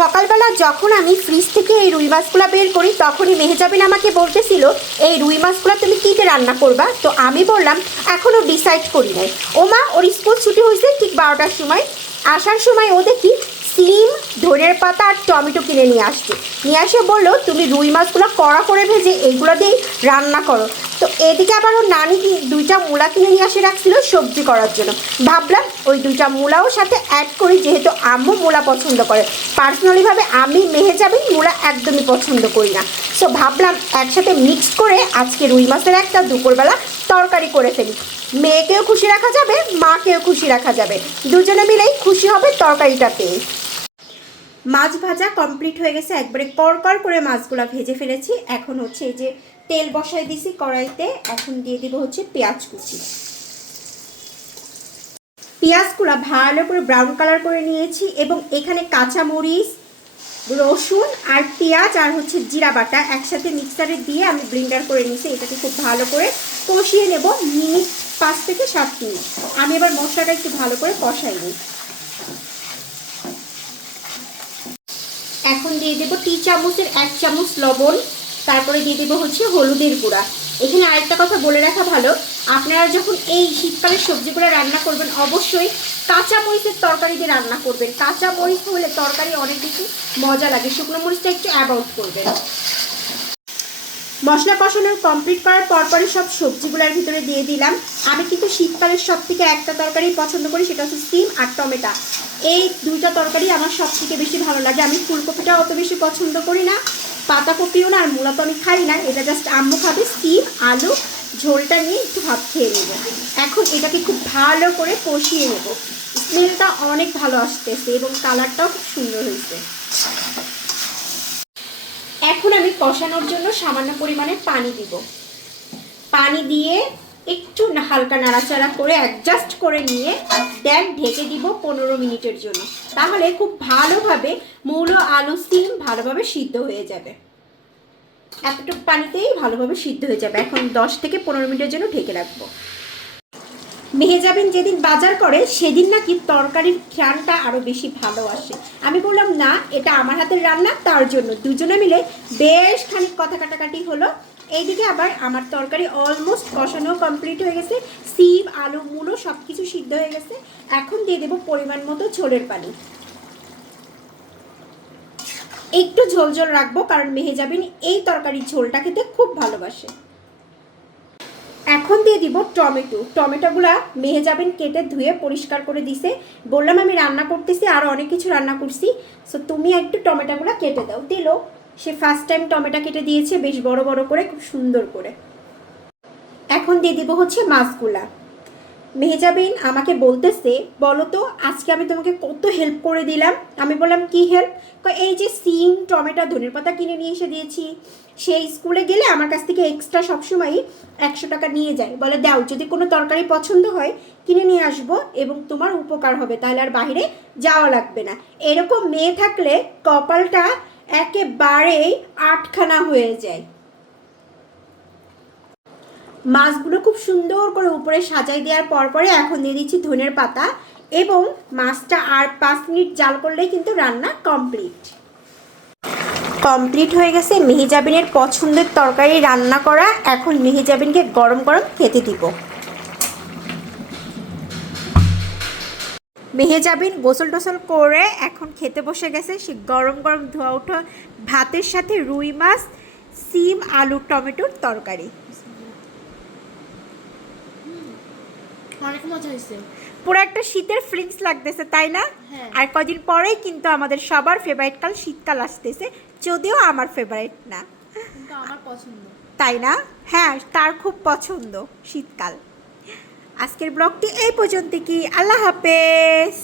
সকালবেলা যখন আমি ফ্রিজ থেকে এই রুই মাছগুলো বের করি, তখনই মেহেজাবিন আমাকে বলতেছিল, এই রুই মাছগুলো তুমি কীতে রান্না করবা? তো আমি বললাম এখনও ডিসাইড করি নাই। ও মা ওর স্কুল ছুটি হয়েছে ঠিক বারোটার সময়। আসার সময় ও দেখি সিম ধনের পাতা আর টমেটো কিনে নিয়ে আসছে। নিয়ে আসে বলল, তুমি রুই মাছগুলো কড়া করে ভেজে এইগুলো দিয়েই রান্না করো। তো এদিকে আবার ওর নানি দুইটা মূলা কিনে নিয়ে আসে রাখছিল সবজি করার জন্য। ভাবলাম ওই দুইটা মূলাও সাথে অ্যাড করি, যেহেতু আম্মু মূলা পছন্দ করে। পার্সোনালিভাবে আমি মেহে মেহেজাবিন মূলা একদমই পছন্দ করি না। সো ভাবলাম একসাথে মিক্স করে আজকে রুই মাছের একটা দুপুরবেলা তরকারি করে ফেলি। মেয়েকেও খুশি রাখা যাবে, মাকেও খুশি রাখা যাবে। দুজনে মিলেই খুশি হবে তরকারিটা পেয়ে মাছ ভাজা কমপ্লিট হয়ে গেছে, একবারে কড়কর করে মাছগুলো ভেজে ফেলেছি। এখন হচ্ছে এই যে তেল বসাই দিছি কড়াইতে, এখন দিয়ে দিব হচ্ছে পেঁয়াজ কুচি। পেঁয়াজগুলো ভালো করে ব্রাউন কালার করে নিয়েছি এবং এখানে কাঁচা মরিচ রসুন আর পেঁয়াজ আর হচ্ছে জিরা বাটা একসাথে মিক্সারে দিয়ে আমি ব্লেন্ডার করে নিয়েছি, এটাকে খুব ভালো করে কষিয়ে নেব মিনিট পাঁচ থেকে সাত মিনিট। আমি এবার মশলাটা একটু ভালো করে কষাই নিই। এখন দিয়ে দেবো টি চামচের এক চামচ লবণ, তারপরে দিয়ে দেবো হচ্ছে হলুদের গুঁড়া। এখানে আরেকটা কথা বলে রাখা ভালো, আপনারা যখন এই শীতকালের সবজিগুলো রান্না করবেন, অবশ্যই কাঁচা মরিচের তরকারি দিয়ে রান্না করবেন। কাঁচা মরিচ হলে তরকারি অনেক বেশি মজা লাগে, শুকনো মরিচটা একটু অ্যাবাউট করবেন। মশলা কষানো কমপ্লিট করার পরপরই সব সবজিগুলোর ভিতরে দিয়ে দিলাম। আমি কিন্তু শীতকালের সব থেকে একটা তরকারি পছন্দ করি, সেটা হচ্ছে সিম আর টমেটা। এই দুইটা তরকারি আমার সব থেকে বেশি ভালো লাগে। আমি ফুলকপিটা অত বেশি পছন্দ করি না, পাতাকপিও না, আর মূলা তো আমি খাই না। এটা জাস্ট আম্মু খাবে সিম আলু, ঝোলটা নিয়ে একটু ভাত খেয়ে নেব। এখন এটাকে খুব ভালো করে কষিয়ে নেব। স্মেলটা অনেক ভালো আসতেছে এবং কালারটাও খুব সুন্দর হয়েছে। এখন আমি কষানোর জন্য সামান্য পরিমাণে পানি দিব। পানি দিয়ে একটু হালকা নাড়াচাড়া করে অ্যাডজাস্ট করে নিয়ে দেন ঢেকে দিব পনেরো মিনিটের জন্য। তাহলে খুব ভালোভাবে মূলো, আলু, সিম ভালোভাবে সিদ্ধ হয়ে যাবে। এতটুকু পানিতেই ভালোভাবে সিদ্ধ হয়ে যাবে। এখন দশ থেকে পনেরো মিনিটের জন্য ঢেকে রাখব। মেহেজাবিন যেদিন বাজার করে, সেদিন নাকি তরকারির ঘ্রাণটা আরও বেশি ভালো আসে। আমি বললাম, না, এটা আমার হাতের রান্না, তার জন্য। দুজনে মিলে বেশ খানিক কথা কাটাকাটি হলো। এইদিকে আবার আমার তরকারি অলমোস্ট কষানো কমপ্লিট হয়ে গেছে। সিম, আলু, মূলো সব কিছু সিদ্ধ হয়ে গেছে। এখন দিয়ে দেবো পরিমাণ মতো ঝোলের পানি। একটু ঝোল ঝোল রাখব, কারণ মেহেজাবিন এই তরকারির ঝোলটা খেতে খুব ভালোবাসে। এখন দিয়ে দিব টমেটো। টমেটোগুলা যাবেন কেটে ধুয়ে পরিষ্কার করে দিছে। বললাম আমি রান্না করতেছি, আর অনেক কিছু রান্না করছি। সো তুমি একটু টমেটোগুলো কেটে দাও। দিল সে ফার্স্ট টাইম টমেটো কেটে দিয়েছে, বেশ বড় বড় করে, খুব সুন্দর করে। এখন দিয়ে দিব হচ্ছে মাছগুলা। মেহেজাবিন আমাকে বলতেছে বলো তো আজকে আমি তোমাকে কত হেল্প করে দিলাম। আমি বললাম, কি হেল্প এই যে সিম, টমেটো, ধনের পাতা কিনে নিয়ে এসে দিয়েছি। সেই স্কুলে গেলে আমার কাছ থেকে এক্সট্রা সবসময়ই একশো টাকা নিয়ে যায়। বলে, দাও, যদি কোনো তরকারি পছন্দ হয়, কিনে নিয়ে আসব এবং তোমার উপকার হবে, তাহলে আর বাইরে যাওয়া লাগবে না। এরকম মেয়ে থাকলে কপালটা একেবারেই আটখানা হয়ে যায়। মাছগুলো খুব সুন্দর করে উপরে সাজাই দেওয়ার পর পরে এখন দিয়ে দিচ্ছি ধনের পাতা এবং মাছটা আর পাঁচ মিনিট জাল করলেই কিন্তু রান্না কমপ্লিট। কমপ্লিট হয়ে গেছে মেহিজাবিনের পছন্দের তরকারি রান্না করা। এখন মেহিজাবিনকে গরম গরম খেতে দিব। মেহেজাবিন গোসল টোসল করে এখন খেতে বসে গেছে। সে গরম গরম ধোয়া ওঠা ভাতের সাথে রুই মাছ, সিম আলু টমেটোর তরকারি। অনেক মজা হয়েছে। পুরো একটা শীতের ফিলিংস লাগতেছে তাই না? হ্যাঁ। আর কদিন পরেই কিন্তু আমাদের সবার ফেভারিট কাল শীতকাল আসতেছে যদিও আমার ফেভারিট না। আমার পছন্দ। তাই না? হ্যাঁ তার খুব পছন্দ শীতকাল। আজকের ব্লগটি এই পর্যন্ত কি? আল্লাহ হাফেজ।